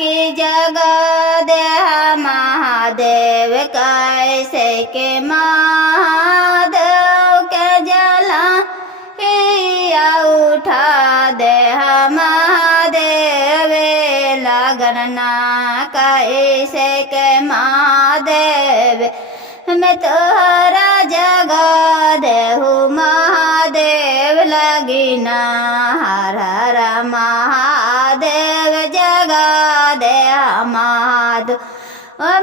की जगह दे महादेव कैसे के महादेव के जला हिया उठा दे महादेव लगना कैसे के महादेव मैं तोहरा जगा देहु महादेव लगिना हर हर महादेव जगा दे महादेव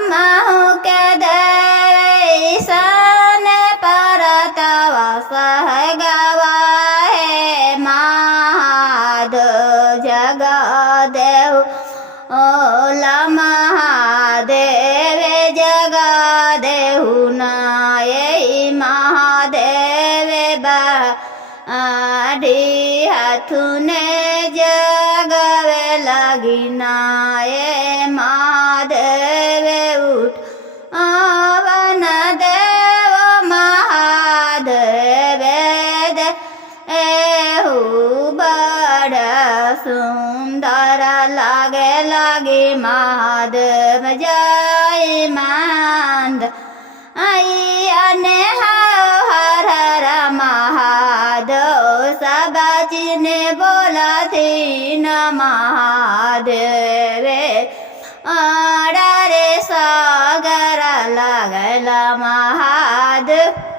महु के देसन परतवा सह गवाहे महादेव जगा देहु ओला महादेव जगा देहु ना यही महादेव बाढ़ी हाथुने जगवे लगिना ये महादेव उठ आवन देव महादेव दे एहु बड़ सुंदर लागे लागे महादेव जय मांद आइयाने हर हर महादेव सब ने बोला थी न महादेव रे सागर लगला महादेव